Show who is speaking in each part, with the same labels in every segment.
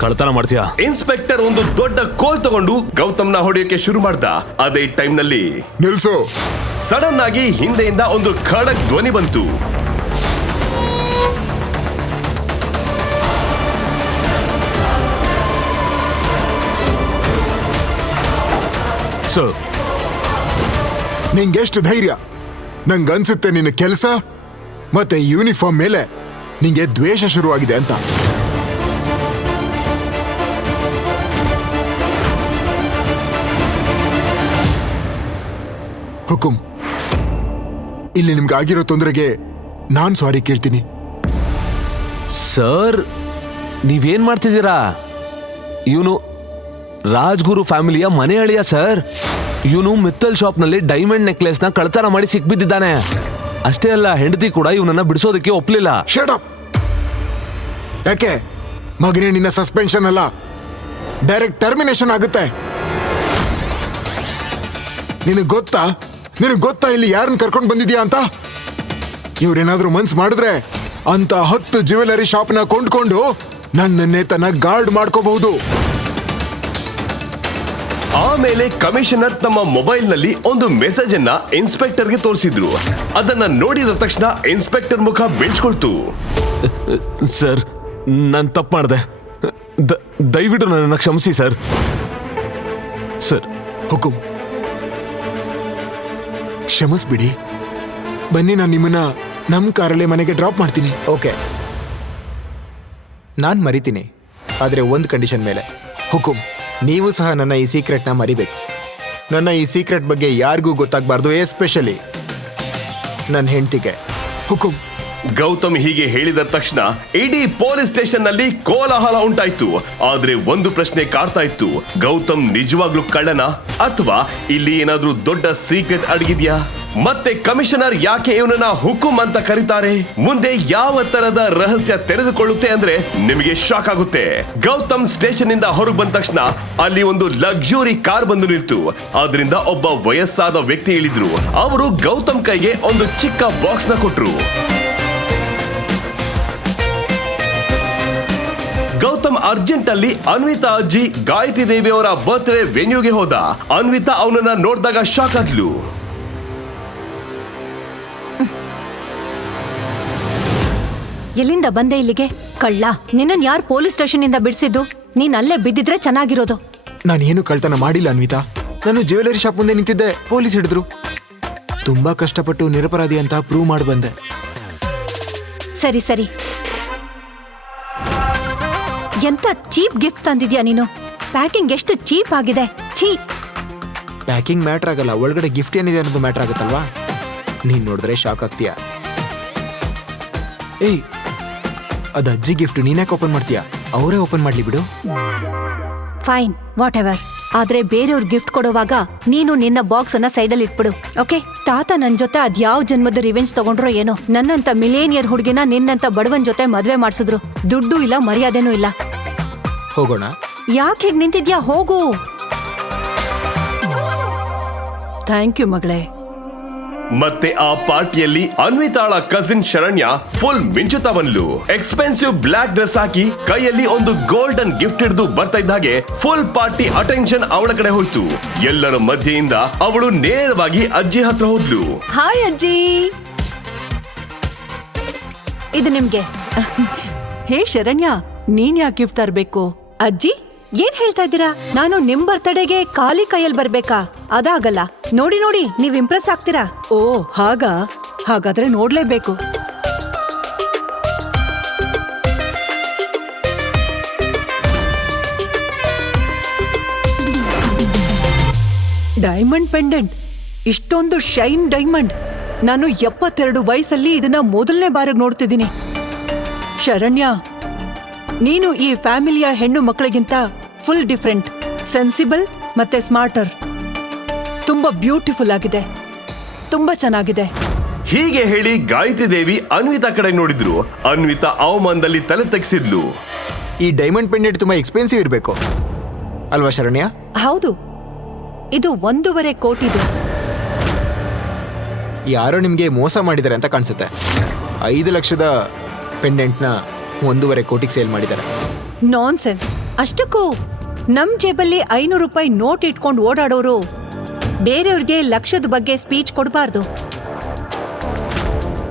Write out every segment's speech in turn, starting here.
Speaker 1: ಕಳ್ತನ ಮಾಡ್ತೀಯಾ?
Speaker 2: ಇನ್ಸ್ಪೆಕ್ಟರ್ ಒಂದು ದೊಡ್ಡ ಕೋಲ್ ತಗೊಂಡು ಗೌತಮ್ನ ಹೊಡೆಯೋಕೆ ಶುರು ಮಾಡ್ದ. ಅದೇ ಟೈಮ್ನಲ್ಲಿ
Speaker 3: ನಿಲ್ಸು.
Speaker 2: ಸಡನ್ ಆಗಿ ಹಿಂದೆಯಿಂದ ಒಂದು ಖಡಕ್ ಧ್ವನಿ ಬಂತು.
Speaker 1: ಸರ್.
Speaker 3: ನಿಂಗೆಷ್ಟು ಧೈರ್ಯ? ನಂಗನ್ಸುತ್ತೆ ನಿನ್ನ ಕೆಲಸ ಮತ್ತೆ ಯೂನಿಫಾರ್ಮ್ ಮೇಲೆ ನಿಂಗೆ ದ್ವೇಷ ಶುರುವಾಗಿದೆ ಅಂತ. ಹುಕುಂ ಇಲ್ಲಿ ನಿಮ್ಗೆ ಆಗಿರೋ ತೊಂದರೆಗೆ ನಾನ್ ಸಾರಿ ಕೇಳ್ತೀನಿ.
Speaker 1: ಸರ್ ನೀವೇನ್ ಮಾಡ್ತಿದ್ದೀರಾ? ಇವನು ರಾಜ್ಗುರು ಫ್ಯಾಮಿಲಿಯ ಮನೆ ಅಳಿಯ ಸರ್. ಇವನು ಮಿತ್ತಲ್ ಶಾಪ್ನಲ್ಲಿ ಡೈಮಂಡ್ ನೆಕ್ಲೇಸನ್ನ ಕಳತನ ಮಾಡಿ ಸಿಕ್ಬಿದ್ದಿದ್ದಾನೆ. ಅಷ್ಟೇ ಅಲ್ಲ ಹೆಂಡತಿ ಕೂಡ ಇವನನ್ನ ಬಿಡಿಸೋದಕ್ಕೆ ಒಪ್ಲಿಲ್ಲ.
Speaker 3: ಅಪ್ ಯಾಕೆ? ಮಗನೇ ನಿನ್ನ ಸಸ್ಪೆನ್ಷನ್ ಅಲ್ಲ. ಡೈರೆಕ್ಟ್ ಟರ್ಮಿನೇಷನ್ ಆಗುತ್ತೆ. ನಿನಗೆ ಗೊತ್ತಾ? ನಿನಗೆ ಗೊತ್ತಾ ಇಲ್ಲಿ ಯಾರನ್ನ ಕರ್ಕೊಂಡು ಬಂದಿದ್ಯಾ ಅಂತ? ಇವ್ರೇನಾದ್ರೂ ಮನ್ಸು ಮಾಡಿದ್ರೆ ಅಂತ ಹತ್ತು ಜ್ಯುವೆಲರಿ ಶಾಪ್ನ ಕೊಂಡ್ಕೊಂಡು ನನ್ನನ್ನೇ ತನ್ನ ಗಾರ್ಡ್ ಮಾಡ್ಕೋಬಹುದು.
Speaker 2: ಆಮೇಲೆ ಕಮಿಷನರ್ ತಮ್ಮ ಮೊಬೈಲ್ನಲ್ಲಿ ಒಂದು ಮೆಸೇಜ್ ಅನ್ನ ಇನ್ಸ್ಪೆಕ್ಟರ್ಗೆ ತೋರಿಸಿದ್ರು. ಅದನ್ನ ನೋಡಿದ ತಕ್ಷಣ ಇನ್ಸ್ಪೆಕ್ಟರ್ ಮುಖ ಬೆಳ್ಸ್ಕೊಳ್ತು.
Speaker 1: ಸರ್ ನಾನು ತಪ್ಪು ಮಾಡಿದೆ. ದಯವಿಟ್ಟು ನನ್ನನ್ನು ಕ್ಷಮಿಸಿ ಸರ್. ಸರ್.
Speaker 3: ಹುಕುಂ. ಕ್ಷಮಿಸ್ಬಿಡಿ. ಬನ್ನಿ ನಾನು ನಿಮ್ಮನ್ನ ನಮ್ಮ ಕಾರಲ್ಲೇ ಮನೆಗೆ ಡ್ರಾಪ್ ಮಾಡ್ತೀನಿ.
Speaker 4: ಓಕೆ ನಾನು ಮರಿತೀನಿ ಆದರೆ ಒಂದು ಕಂಡೀಷನ್ ಮೇಲೆ.
Speaker 3: ಹುಕುಂ.
Speaker 4: ನೀವು ಸಹ ನನ್ನ ಈ ಸೀಕ್ರೆಟ್ನ ಮರಿಬೇಕು. ನನ್ನ ಈ ಸೀಕ್ರೆಟ್ ಬಗ್ಗೆ ಯಾರಿಗೂ ಗೊತ್ತಾಗಬಾರ್ದು ಎಸ್ಪೆಷಲಿ ನನ್ನ ಹೆಂಡತಿಗೆ.
Speaker 3: ಹುಕುಂ.
Speaker 2: ಗೌತಮ್ ಹೀಗೆ ಹೇಳಿದ ತಕ್ಷಣ ಇಡೀ ಪೊಲೀಸ್ ಸ್ಟೇಷನ್ನಲ್ಲಿ ಕೋಲಾಹಲ ಉಂಟಾಯ್ತು. ಆದ್ರೆ ಒಂದು ಪ್ರಶ್ನೆ ಕಾಡ್ತಾ ಇತ್ತು. ಗೌತಮ್ ನಿಜವಾಗ್ಲೂ ಕಳ್ಳನ? ಅಥವಾ ಇಲ್ಲಿ ಏನಾದ್ರೂ ದೊಡ್ಡ ಸೀಕ್ರೆಟ್ ಅಡಗಿದ್ಯಾ? ಮತ್ತೆ ಕಮಿಷನರ್ ಯಾಕೆ ಇವನನ್ನ ಹುಕುಂ ಅಂತ ಕರೀತಾರೆ? ಮುಂದೆ ಯಾವ ತರದ ರಹಸ್ಯ ತೆರೆದುಕೊಳ್ಳುತ್ತೆ ಅಂದ್ರೆ ನಿಮಗೆ ಶಾಕ್ ಆಗುತ್ತೆ. ಗೌತಮ್ ಸ್ಟೇಷನ್ ಇಂದ ಹೊರಗೆ ಬಂದ ತಕ್ಷಣ ಅಲ್ಲಿ ಒಂದು ಲಕ್ಸುರಿ ಕಾರ್ ಬಂದು ನಿಲ್ತು. ಅದರಿಂದ ಒಬ್ಬ ವಯಸ್ಸಾದ ವ್ಯಕ್ತಿ ಇಳಿದ್ರು ಅವರು ಗೌತಮ್ ಕೈಗೆ ಒಂದು ಚಿಕ್ಕ ಬಾಕ್ಸ್ನ ಕೊಟ್ರು. ಗೌತಮ್ ಅರ್ಜೆಂಟ್ ಅಲ್ಲಿ ಅನ್ವಿತಾ ಅಜ್ಜಿ ಗಾಯತ್ರಿ ದೇವಿ ಅವರ ಬರ್ತ್ಡೇ ವೆನ್ಯೂಗೆ ಹೋದ. ಅನ್ವಿತಾ ಅವನನ್ನ ನೋಡಿದಾಗ ಶಾಕ್ ಆದ್ಲು.
Speaker 5: ಎಲ್ಲಿಂದ ಬಂದೆ ಇಲ್ಲಿಗೆ? ಕಳ್ಳ ನಿನ್ನನ್ ಯಾರು ಪೊಲೀಸ್ ಸ್ಟೇಷನ್ ಇಂದ ಬಿಡಿಸಿದ್ದು? ನೀನ್ ಅಲ್ಲೇ ಬಿದ್ದಿದ್ರೆ ಚೆನ್ನಾಗಿರೋದು.
Speaker 4: ನಾನೇನು ಕಳ್ತನ ಮಾಡಿಲ್ಲ ಅನ್ವಿತಾ. ನಾನು ಜ್ಯುವೆಲರಿ ಶಾಪ್ ಮುಂದೆ ನಿಂತಿದ್ದೆ ಪೊಲೀಸ್ ಹಿಡಿದ್ರು. ತುಂಬಾ ಕಷ್ಟಪಟ್ಟು ನಿರಪರಾಧಿ ಅಂತ ಪ್ರೂವ್ ಮಾಡಿ ಬಂದೆ
Speaker 5: ಸರಿ ಸರಿ. ಎಂತ ಚೀಪ್ ಗಿಫ್ಟ್ ತಂದಿದ್ಯಾ ನೀನು? ಪ್ಯಾಕಿಂಗ್ ಎಷ್ಟು ಚೀಪ್ ಆಗಿದೆ. ಛೀ.
Speaker 4: ಪ್ಯಾಕಿಂಗ್ ಮ್ಯಾಟ್ರ್ ಆಗಲ್ಲ ಒಳಗಡೆ ಗಿಫ್ಟ್ ಏನಿದೆ ಅನ್ನೋದು ಮ್ಯಾಟ್ರ್ ಆಗುತ್ತಲ್ವಾ? ನೀನ್ ನೋಡಿದ್ರೆ ಶಾಕ್ ಆಗ್ತೀಯ. ಏಯ್ ಅದು ಅಜ್ಜಿ ಗಿಫ್ಟ್ ನೀನ್ಯಾಕೆ ಓಪನ್ ಮಾಡ್ತೀಯಾ? ಅವರೇ ಓಪನ್ ಮಾಡ್ಲಿ ಬಿಡು.
Speaker 5: ಫೈನ್ ವಾಟ್ ಎವರ್ ಆದ್ರೆ ಬೇರೆಯವ್ರ ಗಿಫ್ಟ್ ಕೊಡುವಾಗ ನೀನು ನಿನ್ನ ಬಾಕ್ಸ್ ಅನ್ನ ಸೈಡಲ್ಲಿ ಇಟ್ಬಿಡು ಓಕೆ? ತಾತ ನನ್ ಜೊತೆ ಅದ್ಯಾವ ಜನ್ಮದ ರಿವೆಂಜ್ ತಗೊಂಡ್ರೋ ಏನೋ? ನನ್ನಂತ ಮಿಲೇನಿಯರ್ ಹುಡುಗಿನ ನಿನ್ನಂತ ಬಡವನ್ ಜೊತೆ ಮದ್ವೆ ಮಾಡ್ಸಿದ್ರು. ದುಡ್ಡು ಇಲ್ಲ ಮರ್ಯಾದೆನೂ ಇಲ್ಲ.
Speaker 4: ಹೋಗೋಣ.
Speaker 5: ಯಾಕೆ ಹೇಗೆ ನಿಂತಿದ್ಯಾ? ಹೋಗು. ಥ್ಯಾಂಕ್ ಯು ಮಗಳೇ.
Speaker 2: ಮತ್ತೆ ಆ ಪಾರ್ಟಿಯಲ್ಲಿ ಅನ್ವಿತಾಳ ಕಸಿನ್ ಶರಣ್ಯ ಫುಲ್ ಮಿಂಚುತ್ತಾ ಬಂದ್ಲು. ಎಕ್ಸ್ಪೆನ್ಸಿವ್ ಬ್ಲಾಕ್ ಡ್ರೆಸ್ ಹಾಕಿ ಕೈಯಲ್ಲಿ ಒಂದು ಗೋಲ್ಡನ್ ಗಿಫ್ಟ್ ಹಿಡಿದು ಬರ್ತಾ ಇದ್ದ ಹಾಗೆ ಫುಲ್ ಪಾರ್ಟಿ ಅಟೆನ್ಷನ್ ಅವಳ ಕಡೆ ಹೋಯ್ತು. ಎಲ್ಲರ ಮಧ್ಯೆಯಿಂದ ಅವಳು ನೇರವಾಗಿ ಅಜ್ಜಿ ಹತ್ರ ಹೋದ್ಲು.
Speaker 5: ಹಾಯ್ ಅಜ್ಜಿ. ಇದು ನಿಮ್ಗೆ. ಹೇ ಶರಣ್ಯ ನೀನ್ ಯಾಕೆ ಗಿಫ್ಟ್ ತರ್ಬೇಕು? ಅಜ್ಜಿ, ಏನ್ ಹೇಳ್ತಾ ಇದ್ದೀರಾ? ನಾನು ನಿಮ್ ಬರ್ತಡೆಗೆ ಖಾಲಿ ಕೈಯಲ್ಲಿ ಬರ್ಬೇಕಾ? ಅದಾಗಲ್ಲ. ನೋಡಿ ನೋಡಿ, ನೀವ್ ಇಂಪ್ರೆಸ್ ಆಗ್ತೀರಾ? ಓ, ಹಾಗಾ? ಹಾಗಾದ್ರೆ ನೋಡ್ಲೇಬೇಕು. Diamond pendant. ಇಷ್ಟೊಂದು ಶೈನ್ ಡೈಮಂಡ್. ನಾನು ಎಪ್ಪತ್ತೆರಡು ವಯಸ್ಸಲ್ಲಿ ಇದನ್ನ ಮೊದಲನೇ ಬಾರಿಗೆ ನೋಡ್ತಿದ್ದೀನಿ. ಶರಣ್ಯ ನೀನು ಈ ಫ್ಯಾಮಿಲಿಯ ಹೆಣ್ಣು ಮಕ್ಕಳಿಗಿಂತ ಫುಲ್ ಡಿಫ್ರೆಂಟ್ ಸೆನ್ಸಿಬಲ್ ಮತ್ತೆ ಸ್ಮಾರ್ಟರ್. ತುಂಬಾ ಬ್ಯೂಟಿಫುಲ್ ಆಗಿದೆ. ತುಂಬಾ ಚೆನ್ನಾಗಿದೆ.
Speaker 2: ಹೀಗೆ ಹೇಳಿ ಗಾಯತ್ರಿ ದೇವಿ ಅನ್ವಿತಾ ಕಡೆ ನೋಡಿದ್ರು. ಅನ್ವಿತಾ ಅವಮಾನದಲ್ಲಿ ತಲೆ ತೆಗೆಸಿದ್ಲು.
Speaker 4: ಈ ಡೈಮಂಡ್ ಪೆಂಡೆಂಟ್ ತುಂಬಾ ಎಕ್ಸ್ಪೆನ್ಸಿವ್ ಇರಬೇಕು. ಅಲ್ವಾ ಶರಣ್ಯ?
Speaker 5: ಹೌದು. ಇದು ಒಂದೂವರೆ ಕೋಟಿದು.
Speaker 4: ಯಾರೋ ನಿಮಗೆ ಮೋಸ ಮಾಡಿದ್ದಾರೆ ಅಂತ ಕಾಣಿಸುತ್ತೆ. ಐದು ಲಕ್ಷದ ಪೆಂಡೆಂಟ್ನ ಒಂದೂವರೆ ಕೋಟಿಗೆ ಸೇಲ್ ಮಾಡಿದ್ದಾರೆ.
Speaker 5: ನಾನ್ ಸೆನ್ಸ್ ಅಷ್ಟಕ್ಕೂ ನಮ್ ಜೇಬಲ್ಲಿ ಐನೂರು ರೂಪಾಯಿ ನೋಟ್ ಇಟ್ಕೊಂಡು ಓಡಾಡೋರು ಬೇರೆಯವ್ರಿಗೆ ಲಕ್ಷದ ಬಗ್ಗೆ ಸ್ಪೀಚ್ ಕೊಡಬಾರ್ದು.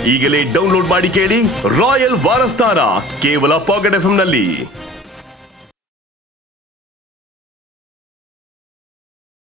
Speaker 2: ಈಗಲೇ ಡೌನ್ಲೋಡ್ ಮಾಡಿ ಕೇಳಿ ರಾಯಲ್ ವಾರಸ್ತಾರ ಕೇವಲ ಪಾಕೆಟ್ ಎಫ್ನಲ್ಲಿ.